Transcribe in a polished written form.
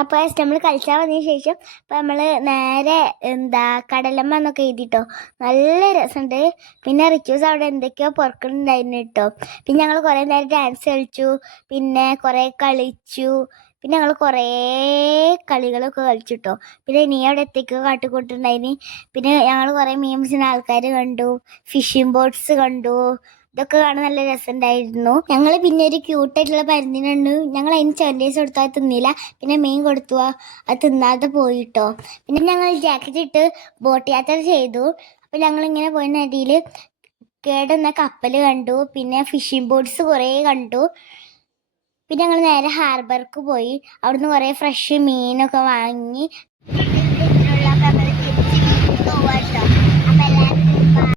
അപ്പോൾ നമ്മൾ കളിച്ചാൽ വന്നതിന് ശേഷം അപ്പോൾ നമ്മൾ നേരെ കടലമ്മ എന്നൊക്കെ എഴുതിട്ടോ. നല്ല രസമുണ്ട്. പിന്നെ റിക്യൂസ് അവിടെ എന്തൊക്കെയോ പുറക്കുന്നുണ്ടായിരുന്നു കേട്ടോ. പിന്നെ ഞങ്ങൾ കുറേ നേരം ഡാൻസ് കളിച്ചു, പിന്നെ കുറേ കളിച്ചു, പിന്നെ ഞങ്ങൾ കുറേ കളികളൊക്കെ കളിച്ചു കേട്ടോ. പിന്നെ നീ അവിടെ എത്തിക്കോ കാട്ടിക്കൂട്ടുണ്ടായിന്. പിന്നെ ഞങ്ങൾ കുറേ മീംസിന് ആൾക്കാർ കണ്ടു, ഫിഷിംഗ് ബോട്ട്സ് കണ്ടു. ഇതൊക്കെ കാണാൻ നല്ല രസമുണ്ടായിരുന്നു. ഞങ്ങൾ പിന്നെ ഒരു ക്യൂട്ടായിട്ടുള്ള പരുന്തിനുണ്ട്. ഞങ്ങൾ അതിന് ചെറിയ കൊടുത്തു, അത് തിന്നില്ല. പിന്നെ മീൻ കൊടുത്തു, അത് തിന്നാതെ പോയിട്ടോ. പിന്നെ ഞങ്ങൾ ജാക്കറ്റ് ഇട്ട് ബോട്ട് യാത്ര ചെയ്തു. അപ്പം ഞങ്ങളിങ്ങനെ പോയ നദിയിൽ കേടുന്ന കപ്പൽ കണ്ടു, പിന്നെ ഫിഷിംഗ് ബോട്ട്സ് കുറേ കണ്ടു. പിന്നെ ഞങ്ങൾ നേരെ ഹാർബർക്ക് പോയി. അവിടുന്ന് കുറേ ഫ്രഷ് മീനൊക്കെ വാങ്ങി.